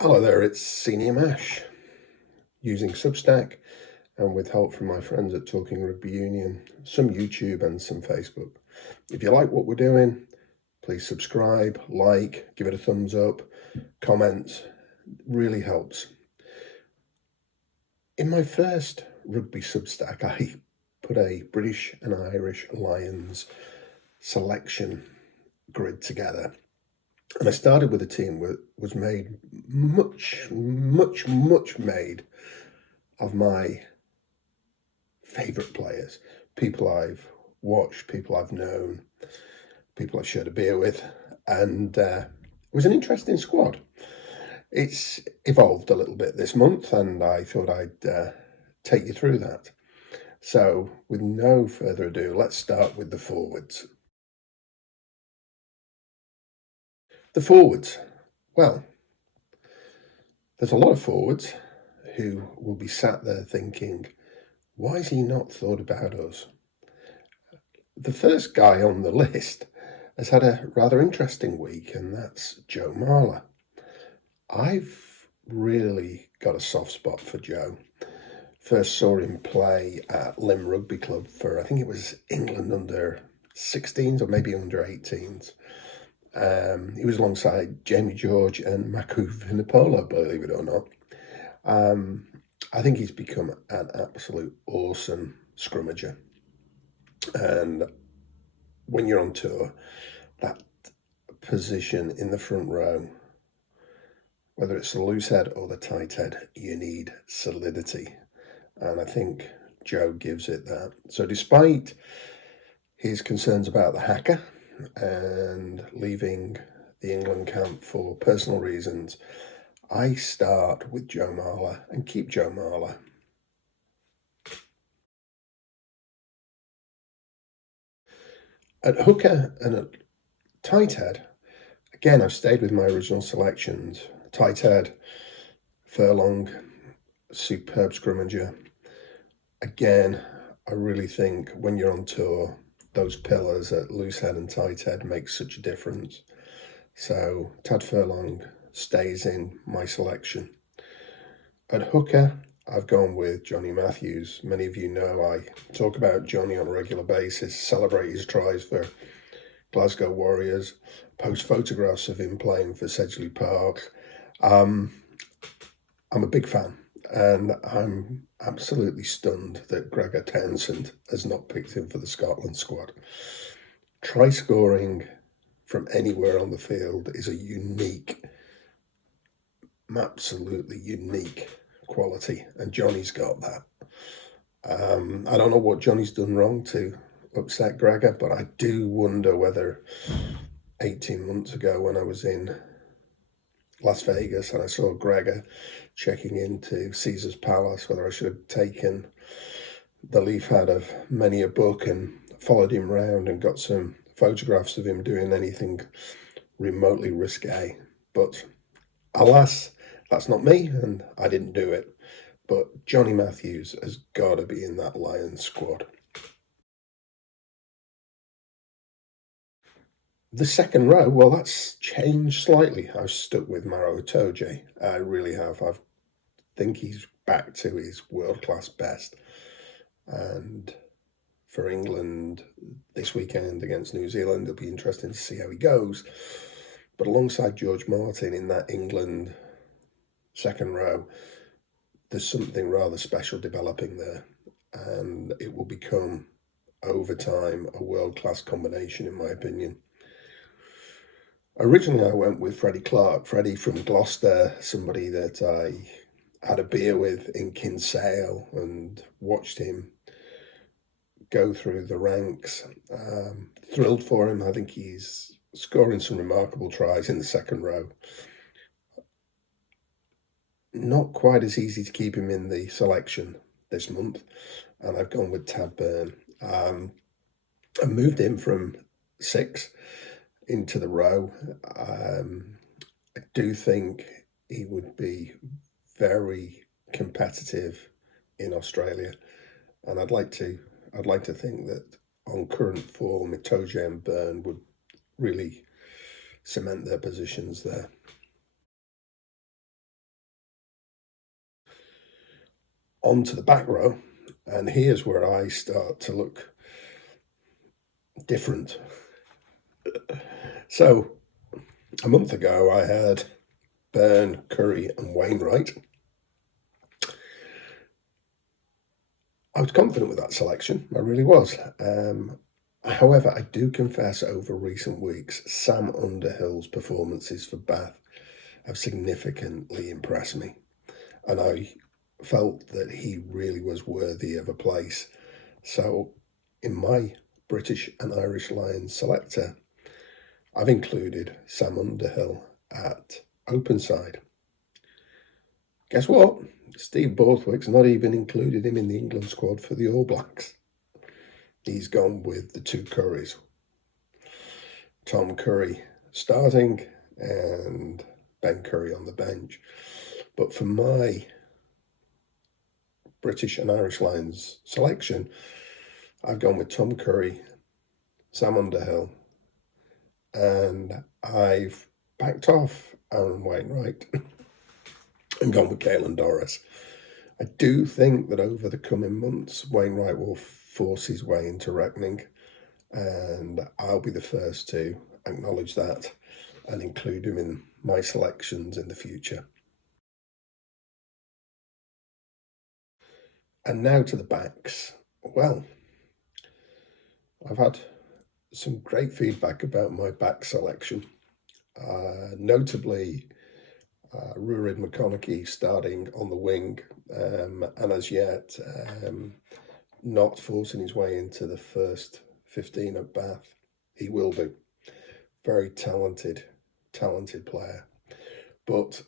Hello there, it's Senior Mash using Substack and with help from my friends at Talking Rugby Union, some YouTube and some Facebook. If you like what we're doing, please subscribe, like, give it a thumbs up, comments, really helps. In my first rugby Substack, I put a British and Irish Lions selection grid together. And I started with a team that was made much made of my favourite players, people I've watched, people I've known, people I've shared a beer with, and it was an interesting squad. It's evolved a little bit this month, and I thought I'd take you through that. So, with no further ado, let's start with the forwards. The forwards. Well, there's a lot of forwards who will be sat there thinking, why has he not thought about us? The first guy on the list has had a rather interesting week, and that's Joe Marler. I've really got a soft spot for Joe. First saw him play at Lim Rugby Club for, I think it was England under 16s or maybe under 18s. He was alongside Jamie George and Maku Vunipola, believe it or not. I think he's become an absolute awesome scrummager. And when you're on tour, that position in the front row, whether it's the loose head or the tight head, you need solidity. And I think Joe gives it that. So despite his concerns about the haka and leaving the England camp for personal reasons, I start with Joe Marler and keep Joe Marler. At hooker and at tight head, again, I've stayed with my original selections. Tight head, Furlong, superb scrummager. Again, I really think when you're on tour, those pillars at loose head and tight head make such a difference. So Tad Furlong stays in my selection. At hooker, I've gone with Johnny Matthews. Many of you know I talk about Johnny on a regular basis, celebrate his tries for Glasgow Warriors, post photographs of him playing for Sedgley Park. I'm a big fan, and I'm absolutely stunned that Gregor Townsend has not picked him for the Scotland squad. Try scoring from anywhere on the field is a unique, absolutely unique quality, and Johnny's got that. I don't know what Johnny's done wrong to upset Gregor, but I do wonder whether 18 months ago when I was in Las Vegas and I saw Gregor checking into Caesar's Palace, whether I should have taken the leaf out of many a book and followed him round and got some photographs of him doing anything remotely risque. But alas, that's not me, and I didn't do it. But Johnny Matthews has got to be in that Lions squad. The second row, well, that's changed slightly. I've stuck with Maro Itoje. I really have. I think he's back to his world-class best. And for England this weekend against New Zealand, it'll be interesting to see how he goes. But alongside George Martin in that England second row, there's something rather special developing there. And it will become, over time, a world-class combination, in my opinion. Originally, I went with Freddie Clark, Freddie from Gloucester, somebody that I had a beer with in Kinsale and watched him go through the ranks. Thrilled for him. I think he's scoring some remarkable tries in the second row. Not quite as easy to keep him in the selection this month, and I've gone with Tad Burn. I moved him from 6 into the row. I do think he would be very competitive in Australia, and I'd like to think that on current form, Itoje and Byrne would really cement their positions there. onto the back row, and here's where I start to look different. So a month ago, I had Burn, Curry, and Wainwright. I was confident with that selection. I really was. However, I do confess over recent weeks, Sam Underhill's performances for Bath have significantly impressed me. And I felt that he really was worthy of a place. So in my British and Irish Lions selector, I've included Sam Underhill at open side. Guess what? Steve Borthwick's not even included him in the England squad for the All Blacks. He's gone with the two Currys. Tom Curry starting and Ben Curry on the bench. But for my British and Irish Lions selection, I've gone with Tom Curry, Sam Underhill, and I've backed off Aaron Wainwright and gone with Caelan Doris. I do think that over the coming months, Wainwright will force his way into reckoning, and I'll be the first to acknowledge that and include him in my selections in the future. And now to the backs. Well, I've had some great feedback about my back selection, notably Ruaridh McConaughey starting on the wing, and as yet not forcing his way into the first 15 at Bath. He will do. Very talented player. But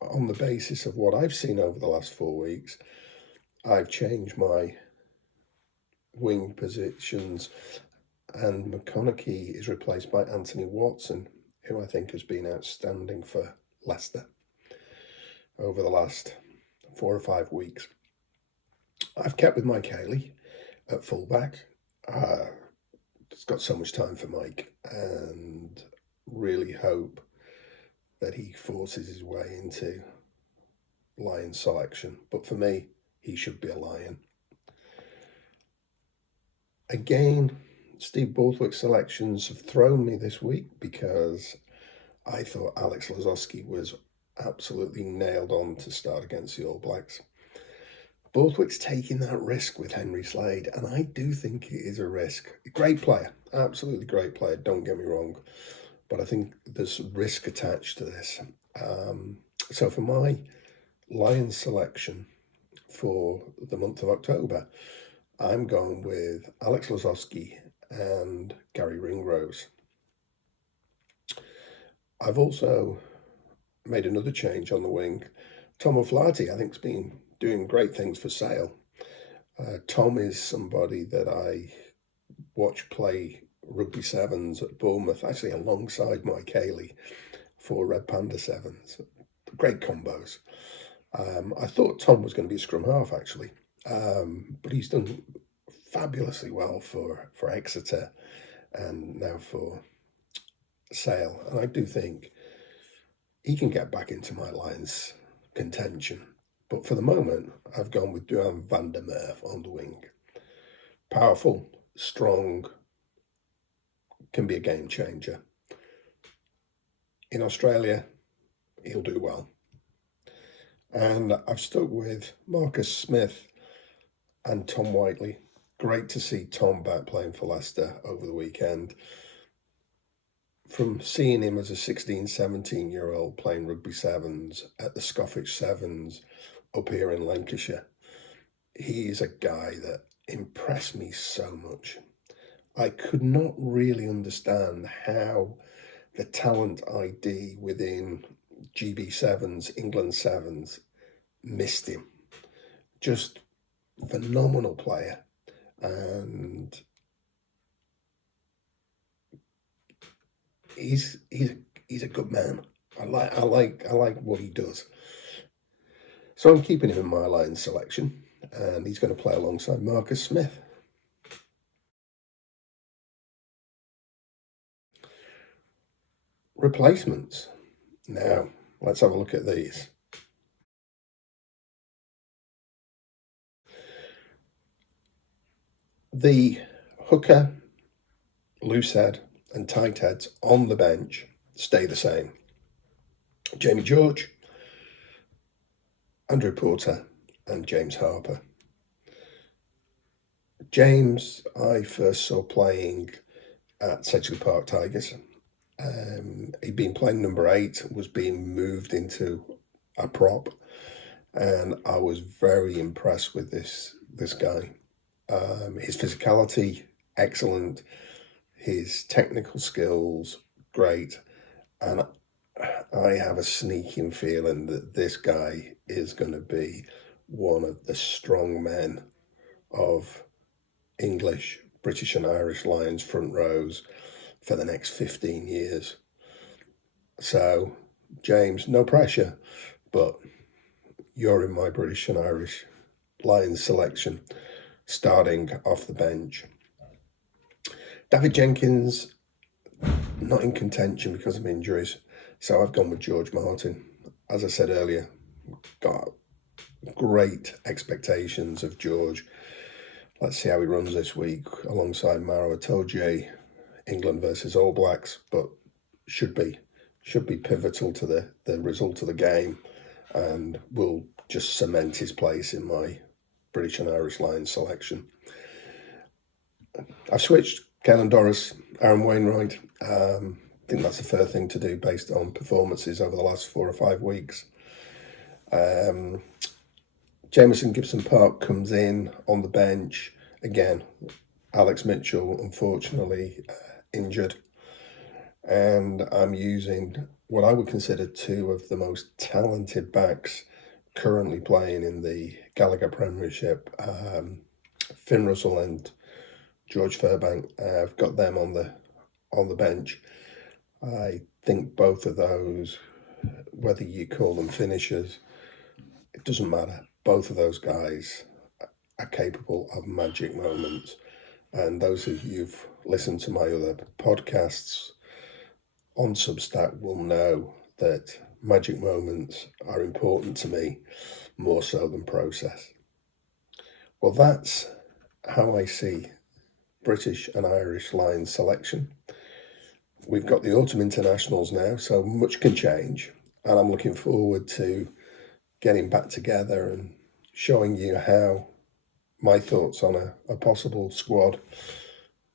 on the basis of what I've seen over the last 4 weeks, I've changed my wing positions, and McConaughey is replaced by Anthony Watson, who I think has been outstanding for Leicester over the last 4 or 5 weeks. I've kept with Mike Haley at fullback. It's got so much time for Mike, and really hope that he forces his way into Lion selection. But for me, he should be a Lion. Again, Steve Borthwick's selections have thrown me this week because I thought Alex Lozowski was absolutely nailed on to start against the All Blacks. Borthwick's taking that risk with Henry Slade, and I do think it is a risk. Great player, absolutely great player, don't get me wrong, but I think there's risk attached to this. So for my Lions selection for the month of October, I'm going with Alex Lozowski and Gary Ringrose. I've also made another change on the wing. Tom O'Flaherty, I think, has been doing great things for Sale. Tom is somebody that I watch play rugby sevens at Bournemouth, actually alongside Mike Haley for Red Panda sevens. Great combos. I thought Tom was going to be a scrum half, actually, but he's done fabulously well for Exeter and now for Sale. And I do think he can get back into my Lions contention. But for the moment, I've gone with Duhan van der Merwe on the wing. Powerful, strong, can be a game changer. In Australia, he'll do well. And I've stuck with Marcus Smith and Tom Whiteley. Great to see Tom back playing for Leicester over the weekend. From seeing him as a 16, 17-year-old playing rugby sevens at the Scottish Sevens up here in Lancashire, he's a guy that impressed me so much. I could not really understand how the talent ID within GB Sevens, England Sevens, missed him. Just phenomenal player, and he's a good man. I like what he does. So I'm keeping him in my Lions selection, and he's going to play alongside Marcus Smith. Replacements. Now, let's have a look at these. The hooker, loose head and tight heads on the bench stay the same. Jamie George, Andrew Porter and James Harper. James, I first saw playing at Sedgley Park Tigers. He'd been playing number 8, was being moved into a prop, and I was very impressed with this guy. His physicality, excellent. His technical skills, great. And I have a sneaking feeling that this guy is going to be one of the strong men of English, British and Irish Lions front rows for the next 15 years. So, James, no pressure, but you're in my British and Irish Lions selection, starting off the bench. David Jenkins, not in contention because of injuries, so I've gone with George Martin. As I said earlier, got great expectations of George. Let's see how he runs this week alongside Maro Itoje, England versus All Blacks, but should be pivotal to the result of the game, and will just cement his place in my British and Irish Lions selection. I've switched Caelan Doris, Aaron Wainwright. I think that's a fair thing to do based on performances over the last 4 or 5 weeks. Jamison Gibson-Park comes in on the bench. Again, Alex Mitchell, unfortunately, injured. And I'm using what I would consider 2 of the most talented backs currently playing in the Gallagher Premiership, Finn Russell and George Fairbank. I've got them on the bench. I think both of those, whether you call them finishers, it doesn't matter. Both of those guys are capable of magic moments. And those of you who've listened to my other podcasts on Substack will know that magic moments are important to me, more so than process. Well, that's how I see British and Irish Lions selection. We've got the autumn internationals now, so much can change, and I'm looking forward to getting back together and showing you how my thoughts on a possible squad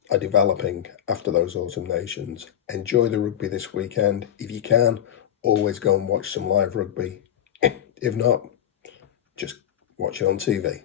are developing after those autumn nations. Enjoy the rugby this weekend. If you can, always go and watch some live rugby. If not, just watch it on TV.